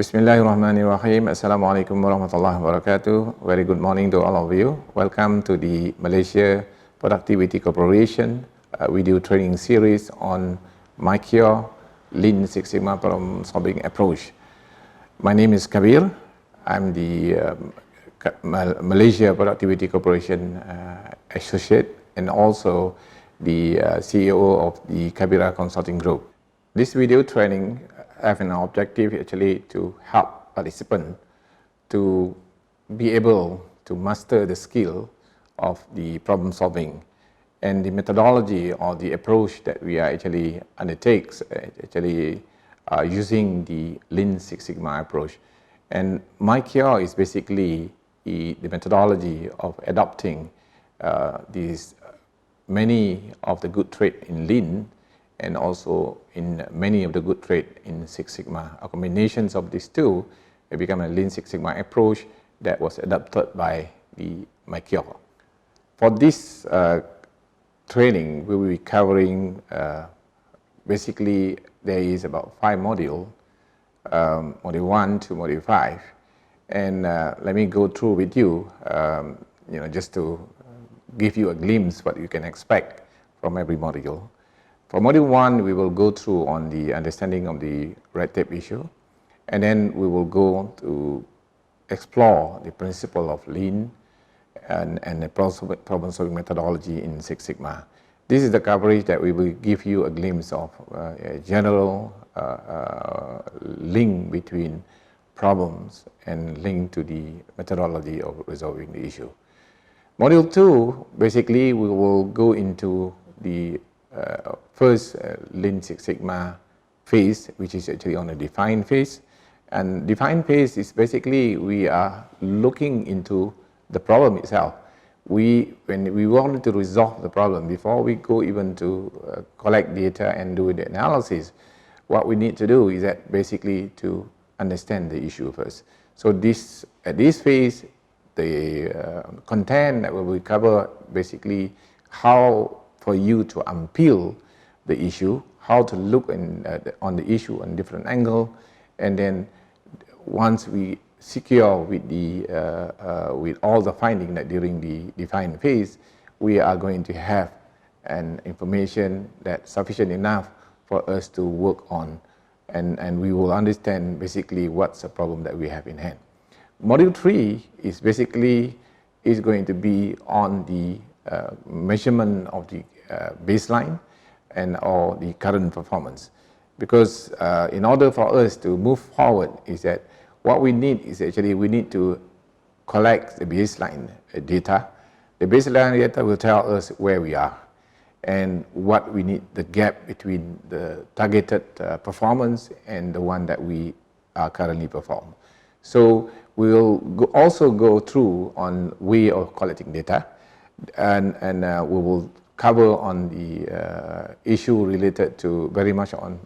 Bismillahirrahmanirrahim. Assalamualaikum warahmatullahi wabarakatuh. Very good morning to all of you. Welcome to the Malaysia Productivity Corporation video training series on MyCure Lean Six Sigma problem solving approach. My name is Kabir. I'm the Malaysia Productivity Corporation associate and also the CEO of the Kabira Consulting Group. This video training have an objective actually to help participants to be able to master the skill of the problem solving and the methodology or the approach that we are actually undertakes using the Lean Six Sigma approach. And MyCure is basically the methodology of adopting these many of the good traits in Lean and also in many of the good traits in Six Sigma. A combinations of these two have become a Lean Six Sigma approach that was adopted by the MyCure. For this training, we will be covering basically there is about 5 modules, module 1 to module 5, and let me go through with you, just to give you a glimpse what you can expect from every module. For module 1, we will go through on the understanding of the red tape issue, and then we will go to explore the principle of Lean and the problem solving methodology in Six Sigma. This is the coverage that we will give you a glimpse of a general link between problems and link to the methodology of resolving the issue. Module 2, basically we will go into the first Lean Six Sigma phase, which is actually on a define phase. And define phase is basically we are looking into the problem itself. When we want to resolve the problem, before we go even to collect data and do the analysis, what we need to do is that basically to understand the issue first. So at this phase, the content that we will cover basically how for you to unpeel the issue, how to look on the issue on different angle, and then once we secure with with all the finding that during the define phase, we are going to have an information that's sufficient enough for us to work on, and we will understand basically what's the problem that we have in hand. Module 3 is basically going to be on the measurement of the baseline and or the current performance, because in order for us to move forward is that what we need is actually we need to collect the baseline data. The baseline data will tell us where we are and what we need, the gap between the targeted performance and the one that we are currently performing. So we will also go through on way of collecting data, and we will cover on the issue related to very much on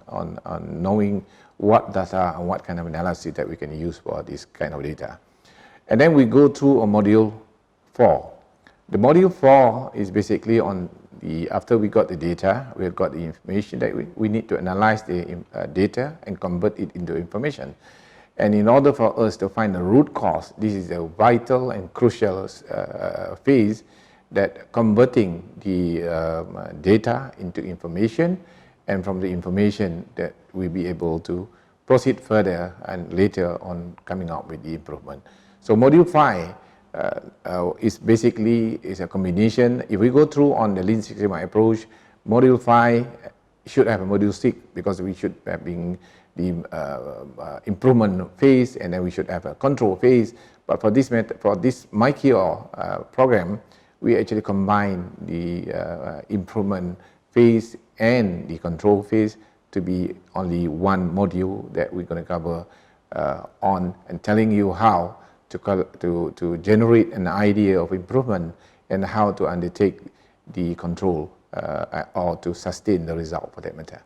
knowing what data and what kind of analysis that we can use for this kind of data. And then we go through a module 4. The module 4 is basically on after we got the data, we have got the information that we need to analyze the data and convert it into information. And in order for us to find the root cause, this is a vital and crucial phase, that converting the data into information, and from the information that we'll be able to proceed further and later on coming out with the improvement. So module 5 is basically a combination. If we go through on the Lean Six Sigma approach, module 5 should have a module 6, because we should have been the improvement phase, and then we should have a control phase. But for this MyCure program, we actually combine the improvement phase and the control phase to be only one module that we're going to cover on, and telling you how to generate an idea of improvement and how to undertake the control or to sustain the result for that matter.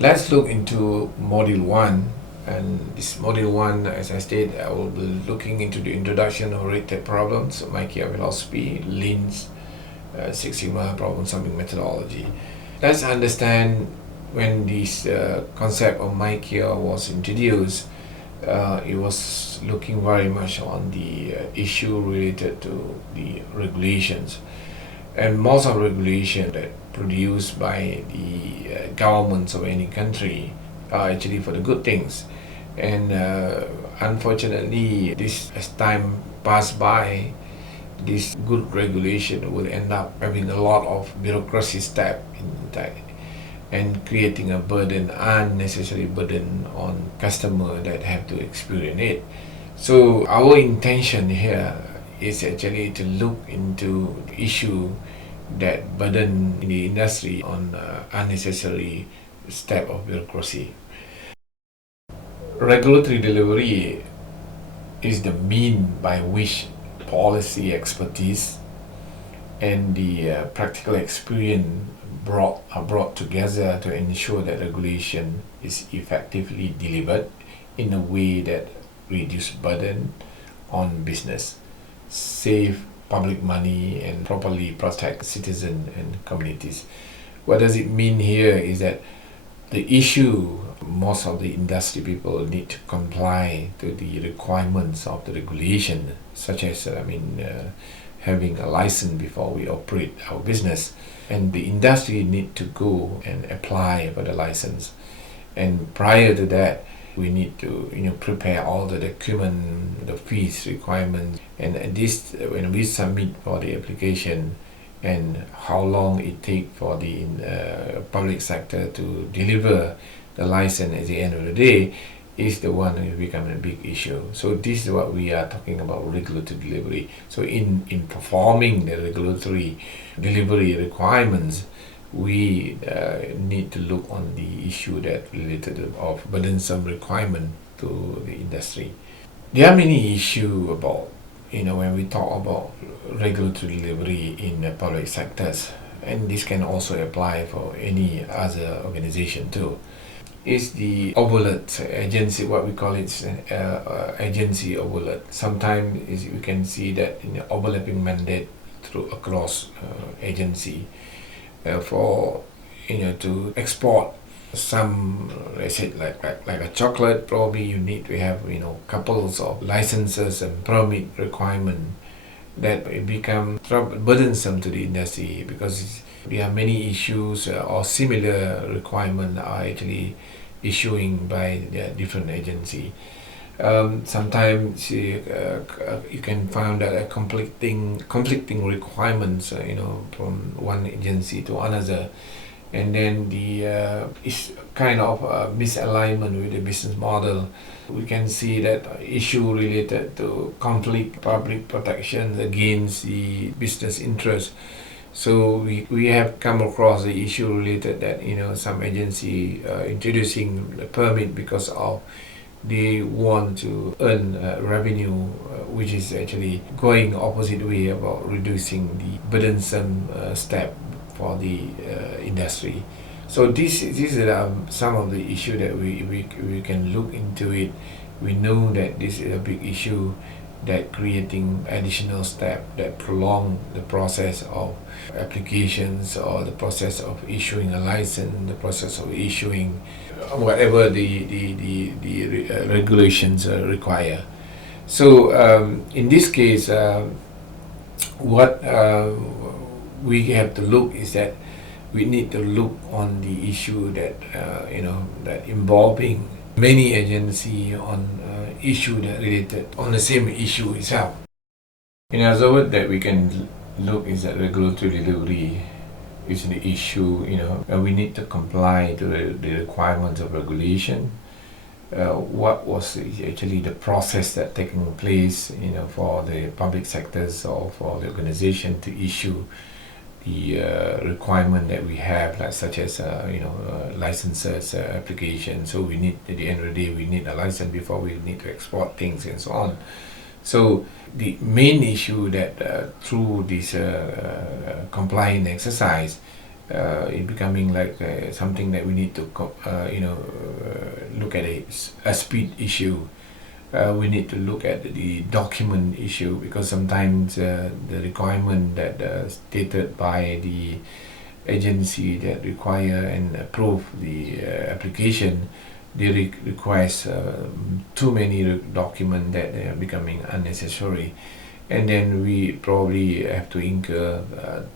Let's look into module 1, and this module 1, as I stated, I will be looking into the introduction of red tape problems, MyCure philosophy, Lean Six Sigma problem solving methodology. Let's understand when this concept of MyCure was introduced. it was looking very much on the issue related to the regulations, and most of regulation that produced by the governments of any country are actually for the good things. And unfortunately, this as time passed by, this good regulation will end up having a lot of bureaucracy step in that, and creating a burden, unnecessary burden on customer that have to experience it. So our intention here is actually to look into issue that burden in the industry on unnecessary step of bureaucracy. Regulatory delivery is the mean by which policy expertise and the practical experience are brought together to ensure that regulation is effectively delivered in a way that reduce burden on business, save public money, and properly protect citizens and communities. What does it mean here is that the issue, most of the industry people need to comply to the requirements of the regulation, such as having a license before we operate our business, and the industry need to go and apply for the license. And prior to that, we need to prepare all the document, the fees requirements, and this when we submit for the application, and how long it take for the public sector to deliver the license at the end of the day is the one who become a big issue. So this is what we are talking about, regulatory delivery. So in performing the regulatory delivery requirements, we need to look on the issue that related of burdensome requirement to the industry. There are many issues about when we talk about regulatory delivery in the public sectors, and this can also apply for any other organization too. Is the overload agency, what we call it, agency overload. Sometimes we can see that in the overlapping mandate through across agency for to export some, let's say like a chocolate, probably you need to have couples of licenses and permit requirement that become burdensome to the industry, because there are many issues or similar requirements are actually issuing by the different agency. Sometimes you can find that a conflicting requirements from one agency to another, and then the is kind of misalignment with the business model. We can see that issue related to conflict public protection against the business interest. So we have come across the issue related that some agency introducing the permit because of they want to earn revenue, which is actually going opposite way about reducing the burdensome step for the industry. So this is some of the issue that we can look into it. We know that this is a big issue that creating additional step that prolong the process of applications, or the process of issuing a license, the process of issuing whatever the regulations require. So in this case, what we have to look is that we need to look on the issue that that involving many agency on issue that related on the same issue itself. In other words, that we can look is that regulatory delivery is an issue, and we need to comply to the requirements of regulation. What was actually the process that taking place, for the public sectors or for the organization to issue the requirement that we have, like such as licenses application. So we need, at the end of the day, we need a license before we need to export things and so on. So the main issue that through this compliance exercise, it becoming like something that we need to look at a speed issue. We need to look at the document issue, because sometimes the requirement that stated by the agency that require and approve the application they request too many documents that they are becoming unnecessary, and then we probably have to incur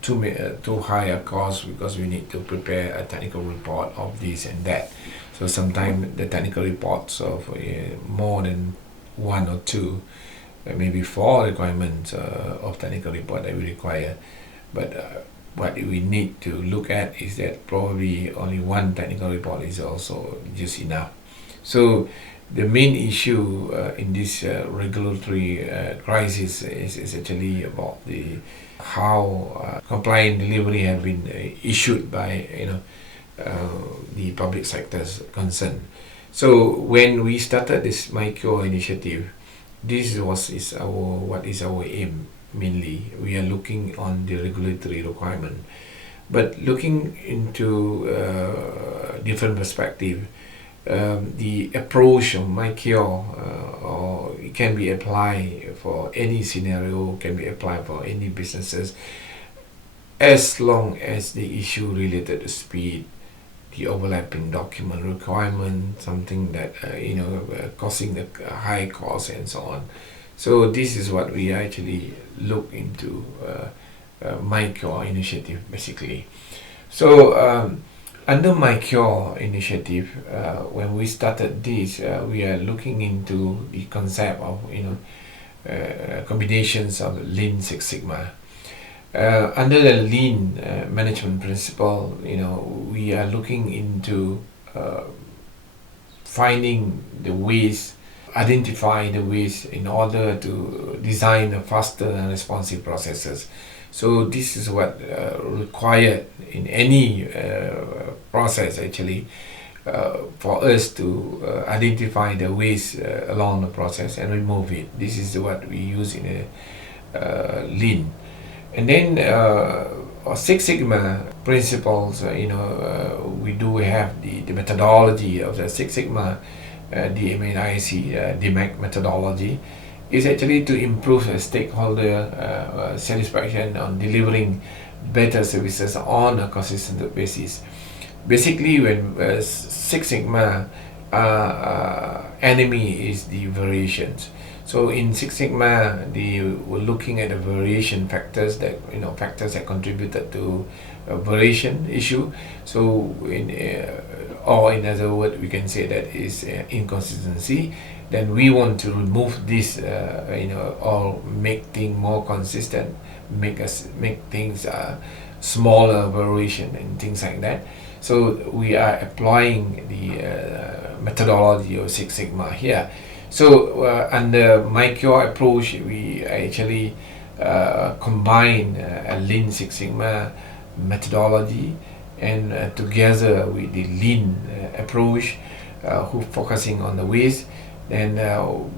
too high a cost because we need to prepare a technical report of this and that. So sometimes the technical reports of more than one or two, maybe four requirements of technical report that we require. But what we need to look at is that probably only one technical report is also just enough. So the main issue in this regulatory crisis is actually about the how compliant delivery have been issued by the public sector's concern. So when we started this micro initiative, this is our aim mainly. We are looking on the regulatory requirement, but looking into different perspective. The approach of MyCure or it can be applied for any scenario, can be applied for any businesses, as long as the issue related to speed, the overlapping document requirement, something that causing the high cost and so on. So this is what we actually look into MyCure initiative basically. So under MyCure initiative, when we started this, we are looking into the concept of combinations of Lean Six Sigma. Under the Lean management principle, we are looking into finding the ways, identify the ways in order to design a faster and responsive processes. So this is what required in any process actually for us to identify the waste along the process and remove it. This is what we use in a Lean. And then Six Sigma principles, we do have the methodology of the Six Sigma DMAIC methodology is actually to improve stakeholder satisfaction on delivering better services on a consistent basis. Basically, when Six Sigma enemy is the variations. So in Six Sigma, we're looking at the variation factors that contributed to a variation issue. So or in other words, we can say that is inconsistency. Then we want to remove this, or make things more consistent, make things smaller variation and things like that. So we are applying the methodology of Six Sigma here. So under MyCure approach, we actually combine a Lean Six Sigma methodology and together with the Lean approach, who focusing on the waste. Then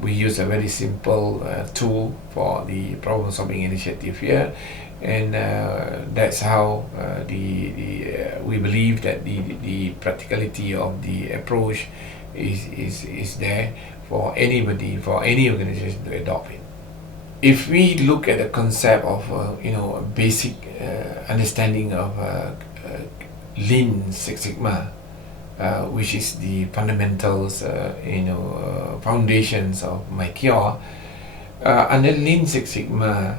we use a very simple tool for the problem solving initiative here, and that's how we believe that the practicality of the approach is there for anybody, for any organization to adopt it. If we look at the concept of a basic understanding of Lean Six Sigma, which is the fundamentals, foundations of MyCure. Under Lean Six Sigma,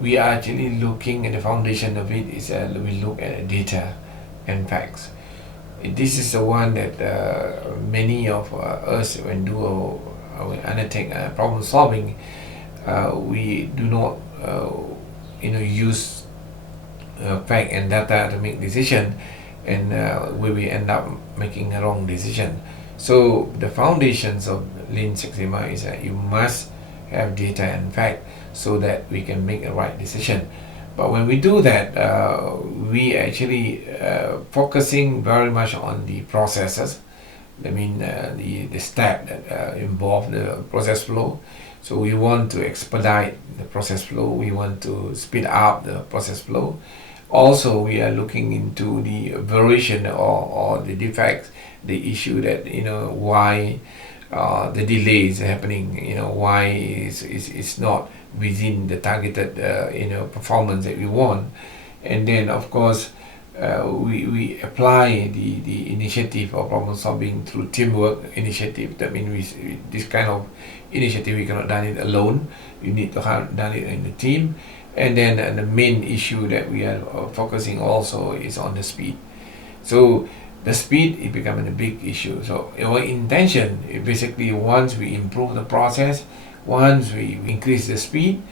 we are actually looking at the foundation of it is we look at data and facts. This is the one that many of us, when undertake problem solving, we do not use fact and data to make decision, and we will end up making a wrong decision. So the foundations of Lean Six Sigma is that you must have data and fact so that we can make a right decision. But when we do that, we actually focusing very much on the processes. I mean the step that involve the process flow. So we want to expedite the process flow. We want to speed up the process flow. Also, we are looking into the variation or the defects, the issue that why the delay is happening. Why is not within the targeted performance that we want. And then of course we apply the initiative or problem solving through teamwork initiative. That means this kind of initiative we cannot done it alone. You need to have done it in the team. And then the main issue that we are focusing also is on the speed. So the speed is becoming a big issue. So our intention is basically once we improve the process, once we increase the speed,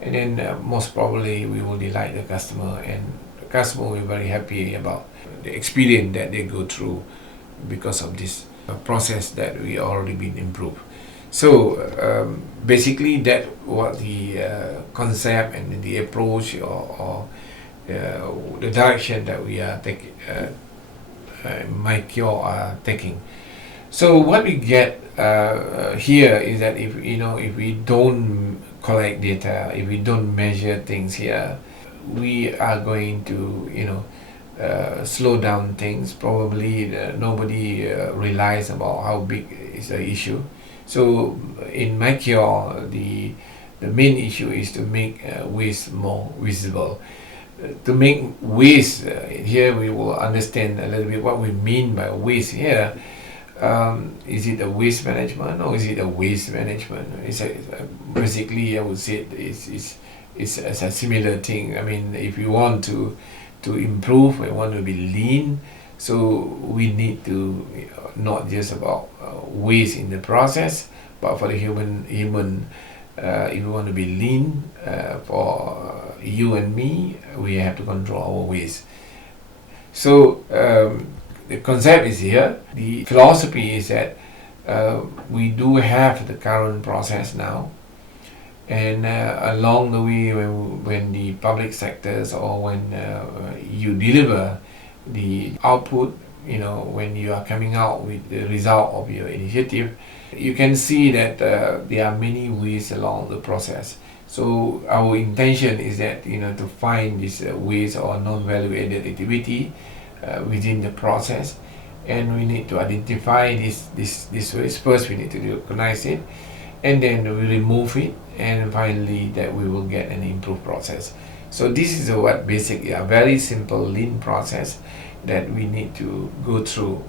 and then most probably we will delight the customer, and the customer will be very happy about the experience that they go through because of this process that we already been improved. So basically that what the concept and the approach or the direction that we are taking, MyCure are taking. So what we get here is that if we don't collect data, if we don't measure things here, we are going to slow down things. Probably nobody realize about how big is the issue. So in MyCure, the main issue is to make waste more visible. To make waste, here we will understand a little bit what we mean by waste here. Is it a waste management or is it a waste management? Basically, I would say it's a similar thing. I mean, if you want to improve, we want to be lean, so we need to not just about waste in the process, but for the human if we want to be lean, for you and me, we have to control our waste. So the concept is here. The philosophy is that we do have the current process now, and along the way when the public sectors or when you deliver the output, when you are coming out with the result of your initiative, you can see that there are many ways along the process. So our intention is that to find this ways or non-value added activity within the process, and we need to identify this waste. First we need to recognize it, and then we remove it, and finally that we will get an improved process. So this is what basically a very simple lean process that we need to go through,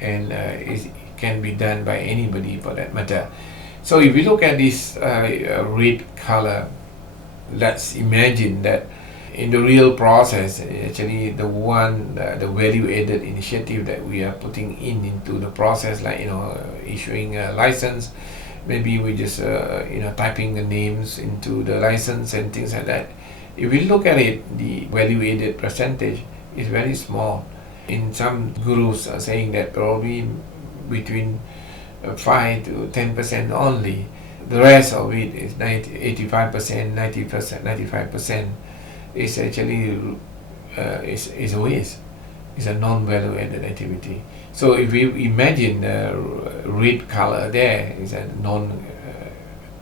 and it can be done by anybody for that matter. So if we look at this red color, let's imagine that in the real process, actually the value added initiative that we are putting into the process, like issuing a license, maybe we just typing the names into the license and things like that. If we look at it, the value added percentage is very small. In some gurus are saying that probably between 5 to 10% only. The rest of it is 85%, 90%, 95% is actually is a waste. It's a non-value added activity. So if we imagine the red color there is a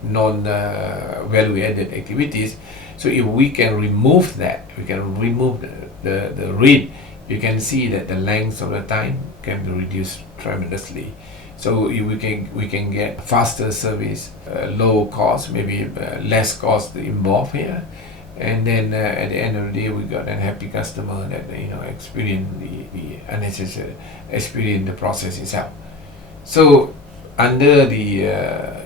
non-value added activities. So if we can remove that, we can remove the red, you can see that the length of the time can be reduced tremendously. So if we can get faster service, low cost, maybe less cost involved here, and then at the end of the day we got a happy customer that experience the unnecessary experience the process itself. So under the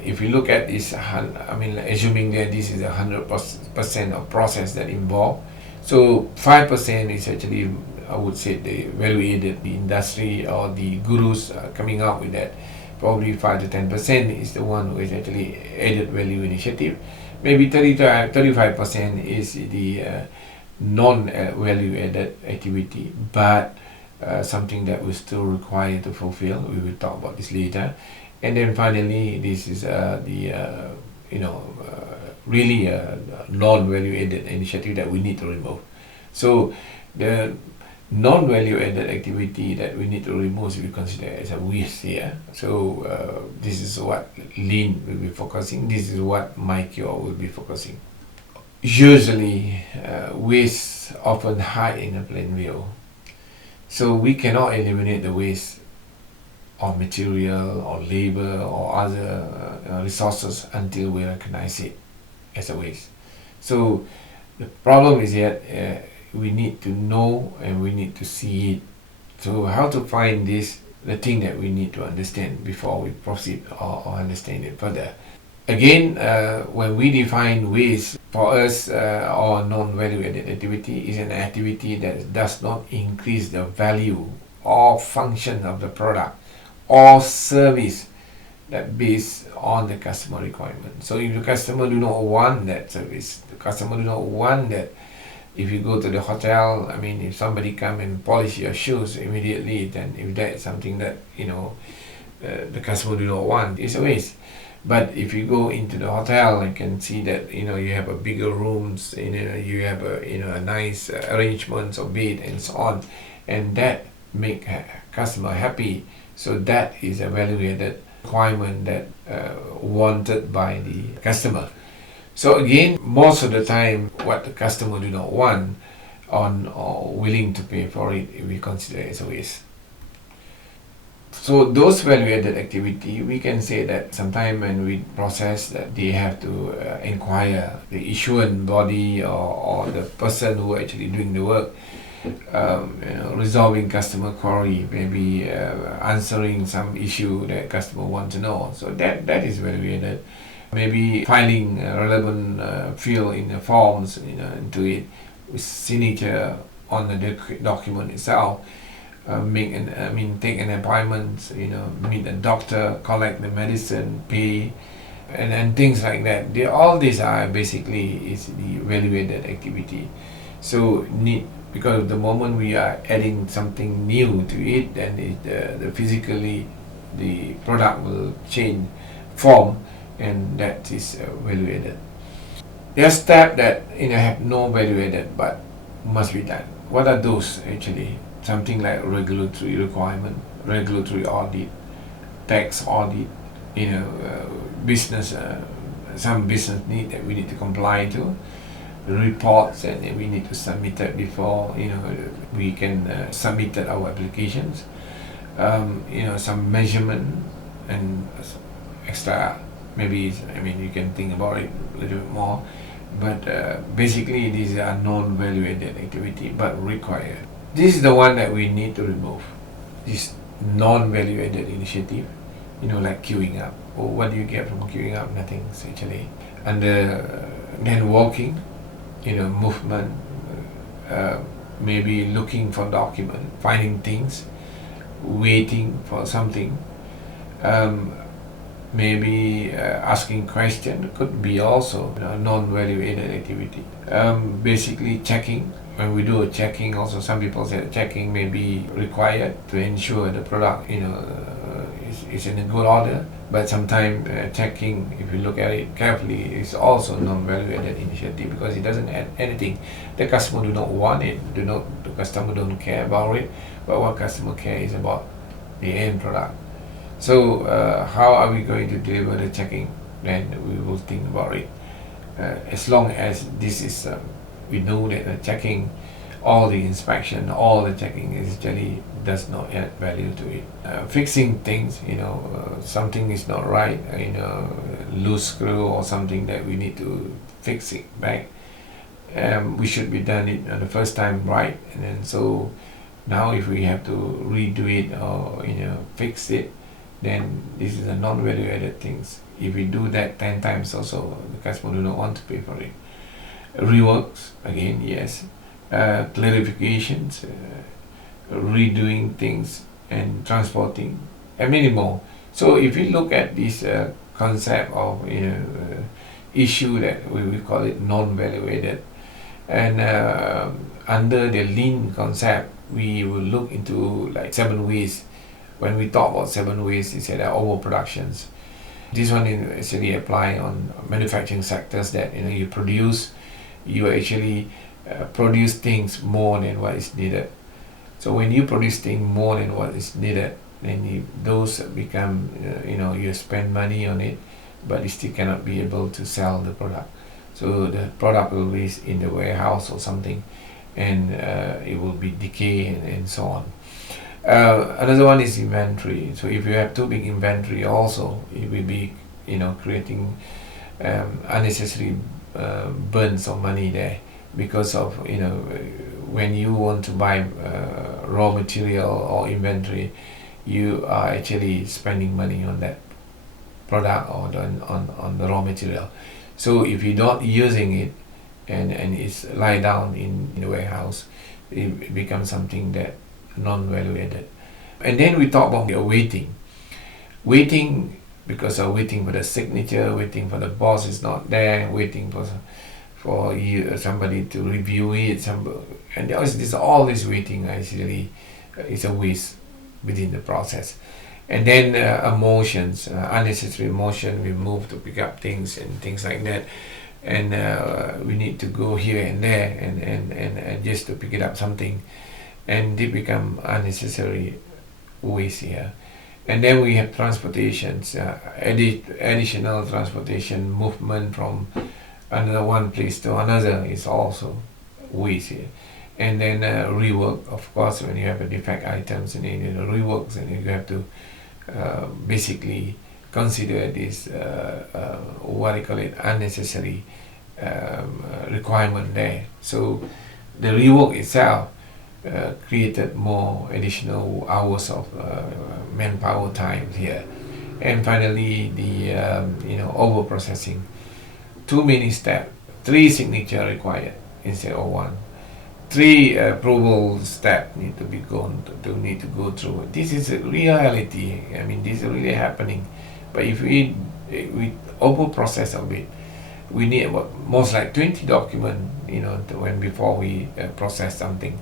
if you look at this, assuming that this is 100% of process that involved, so 5% is actually, I would say, the value added, the industry or the gurus coming out with that. Probably 5 to 10% is the one who is actually added value initiative. Maybe 35% is the non-value added activity, but something that we still require to fulfill. We will talk about this later. And then finally, this is really a non-value added initiative that we need to remove. So the non-value added activity that we need to remove we consider as a waste here. So this is what lean will be focusing. This is what MyCure will be focusing. Usually waste often hide in a plain view. So we cannot eliminate the waste of material or labor or other resources until we recognize it as a waste. So the problem is that we need to know and we need to see it. So how to find this, the thing that we need to understand before we proceed or understand it further. Again, when we define waste, for us, or non-value added activity is an activity that does not increase the value or function of the product or service that based on the customer requirement. So if the customer do not want that service, the customer do not want that. If you go to the hotel, I mean, if somebody come and polish your shoes immediately, then if that's something that the customer do not want, it's a waste. But if you go into the hotel and can see that you have a bigger rooms, you have a nice arrangements of bed and so on, and that make customer happy. So that is a value added requirement that wanted by the customer. So again, most of the time, what the customer do not want or willing to pay for it, we consider as a waste. So those value-added activity, we can say that sometime when we process that, they have to inquire the issuing body or the person who actually doing the work, resolving customer query, maybe answering some issue that customer want to know. So that is value-added. Maybe filing relevant field in the forms, into it with signature on the document itself. Take an appointment, meet a doctor, collect the medicine, pay, and things like that. All these are basically is the value-added activity. So because the moment we are adding something new to it, then the physically the product will change form, and that is value-added. There are steps that have no value-added but must be done. What are those actually? Something like regulatory requirement, regulatory audit, tax audit, business, some business need that we need to comply to, reports and we need to submit it before we can submit our applications. Some measurement and extra. Maybe you can think about it a little bit more, but basically these are non-value-added activity but required. This is the one that we need to remove. This non-value-added initiative, like queuing up. Well, what do you get from queuing up? Nothing, essentially. And then walking, movement, maybe looking for document, finding things, waiting for something, maybe asking question could be also non-value-added activity. Basically checking. When we do a checking, also some people say checking may be required to ensure the product is in a good order. But sometimes checking, if you look at it carefully, is also non-value-added initiative because it doesn't add anything. The customer do not want it. The customer don't care about it. But what customer care is about the end product. So how are we going to deliver the checking? Then we will think about it. As long as this is we know that the checking, all the inspection, all the checking essentially does not add value to it. Fixing things, something is not right, loose screw or something that we need to fix it back. We should be done it the first time right, and then so now if we have to redo it or fix it, then this is a non-value added things. If we do that 10 times also, the customer do not want to pay for it. Reworks, again, yes. Clarifications, redoing things and transporting, and many more. So if you look at this concept of issue that we call it non-value added, and under the lean concept, we will look into like 7 ways. When we talk about 7 ways, it's that overproductions. This one is actually applying on manufacturing sectors that you actually produce things more than what is needed. So when you produce things more than what is needed, then those become you spend money on it, but you still cannot be able to sell the product. So the product will be in the warehouse or something, and it will be decay and so on. Another one is inventory. So if you have too big inventory, also it will be creating unnecessary burns of money there. because of when you want to buy raw material or inventory, you are actually spending money on that product or on the raw material. So if you're not using it and it's lie down in the warehouse, it becomes something that non-value added. And then we talk about waiting because of waiting for the signature, waiting for the boss is not there, waiting for you, somebody to review it, and all this waiting actually is a waste within the process. And then emotions, unnecessary emotion, we move to pick up things and things like that, and we need to go here and there and just to pick it up something, and they become unnecessary waste here. And then we have transportations, additional transportation, movement from another one place to another is also waste here. And then rework, of course, when you have a defect items and you need reworks, and you have to basically consider this what I call it unnecessary requirement there. So the rework itself created more additional hours of manpower time here. And finally, the over processing, too many steps, 3 signature required instead of 1. 3 approval steps need to be need to go through. This is a reality. I mean, this is really happening. But if we over process a bit, we need about most like 20 documents, before we process something.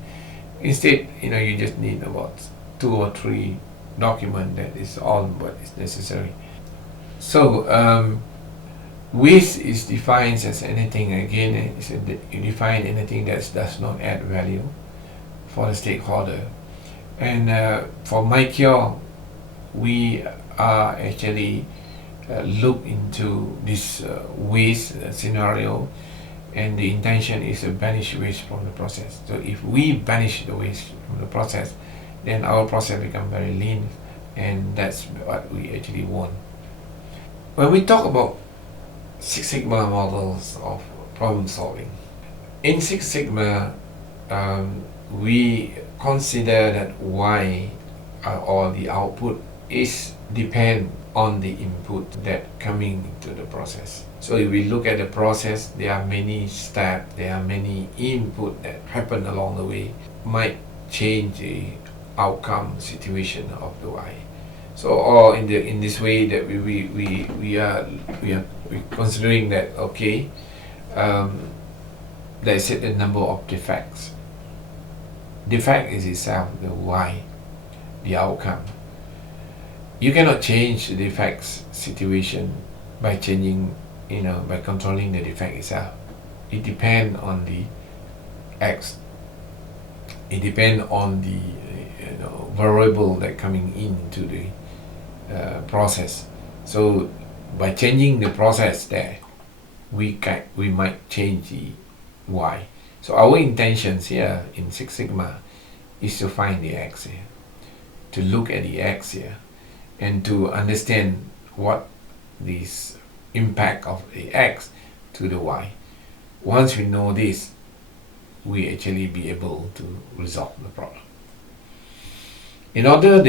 Instead, you just need about 2 or 3 documents. That is all what is necessary. So waste is defined as anything, again, you define anything that does not add value for the stakeholder. And for MyCure, we are actually look into this waste scenario, and the intention is to banish waste from the process. So if we banish the waste from the process, then our process becomes very lean, and that's what we actually want. When we talk about Six Sigma models of problem solving, in Six Sigma, we consider that Y or the output is depend on the input that coming into the process. So if we look at the process, there are many steps, there are many input that happen along the way, might change the outcome situation of the Y. So all in this way that we are considering that, okay, there is a number of defects. Defect is itself the Y, the outcome. You cannot change the defects situation by changing, by controlling the defect itself. It depends on the X. It depends on the variable that coming into the process. So by changing the process there, we might change the Y. So our intentions here in Six Sigma is to find the X here, to look at the X here, and to understand what this impact of the X to the Y. Once we know this, we actually be able to resolve the problem. In order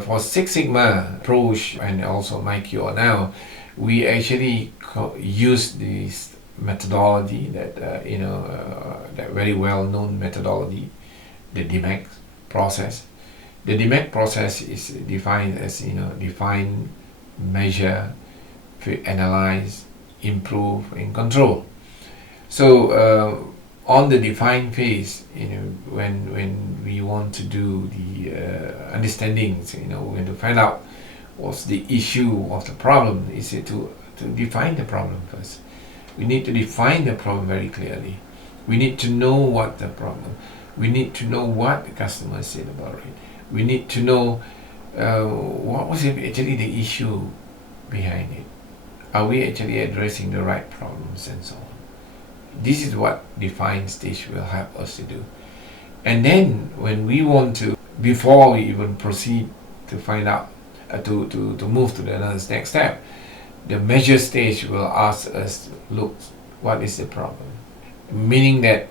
for Six Sigma approach and also MyCure now, we actually use this methodology that that very well known methodology, the DMAC process. The DMAC process is defined as define, measure, analyze, improve, and control. So on the define phase, when we want to do the understandings, we want to find out what's the issue of the problem, is it to define the problem first. We need to define the problem very clearly. We need to know what the problem. We need to know what the customer said about it. We need to know what was actually the issue behind it. Are we actually addressing the right problems and so on? This is what define stage will help us to do. And then when we want to, before we even proceed to find out, to move to the next step, the measure stage will ask us, look, what is the problem? meaning that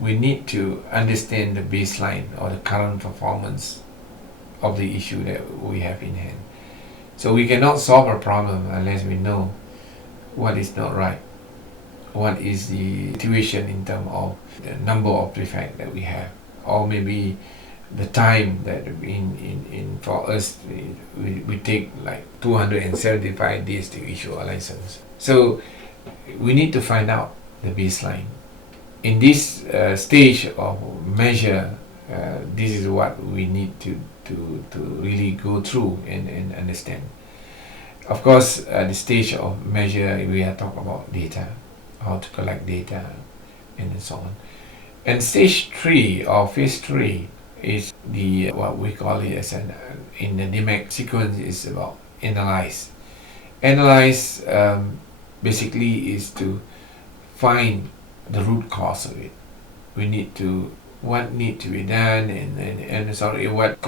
we need to understand the baseline or the current performance of the issue that we have in hand. So we cannot solve a problem unless we know what is not right, what is the situation in terms of the number of defects that we have, or maybe the time that in for us we take like 275 days to issue a license. So we need to find out the baseline. In this stage of measure, this is what we need to really go through and understand. Of course, the stage of measure, we are talking about data, how to collect data, and so on. And stage 3 or phase 3 is the what we call it as in the DMAC sequence is about analyze. Analyze basically is to find the root cause of it. We need to what need to be done and sorry what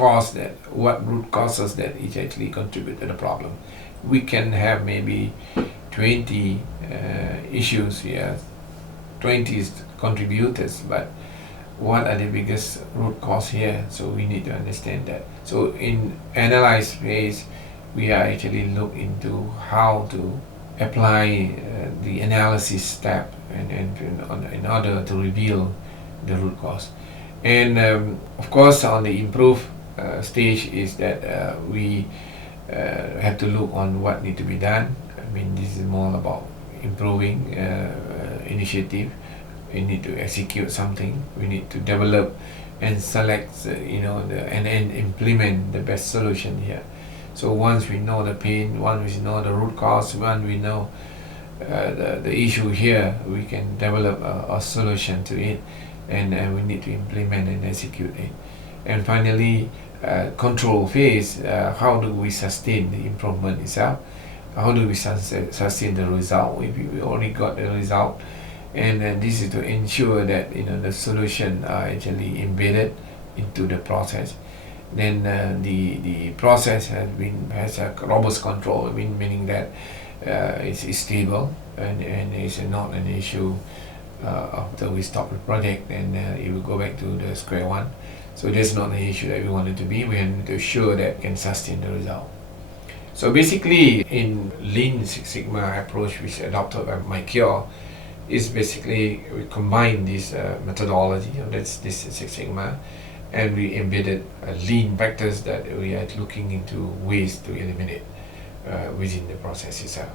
root causes that it actually contribute to the problem. We can have maybe 20 issues here, 20 contributors, but what are the biggest root cause here? So we need to understand that. So in analyze phase, we are actually look into how to apply the analysis step and in order to reveal the root cause. And of course, on the improve stage is that we have to look on what need to be done. I mean, this is more about improving initiative. We need to execute something. We need to develop and select, and implement the best solution here. So once we know the pain, once we know the root cause, once we know the issue here, we can develop a solution to it, and we need to implement and execute it. And finally, control phase, how do we sustain the improvement itself? How do we sustain the result if we already got the result? And this is to ensure that the solution are actually embedded into the process. Then the process has a robust control, meaning that it's stable and it's not an issue after we stop the project and it will go back to the square one. So that's not the issue that we want it to be. We want to ensure that it can sustain the result. So basically, in Lean Six Sigma approach, which is adopted by MyCure, is basically we combine this methodology of this Six Sigma, and we embedded lean factors that we are looking into ways to eliminate within the process itself.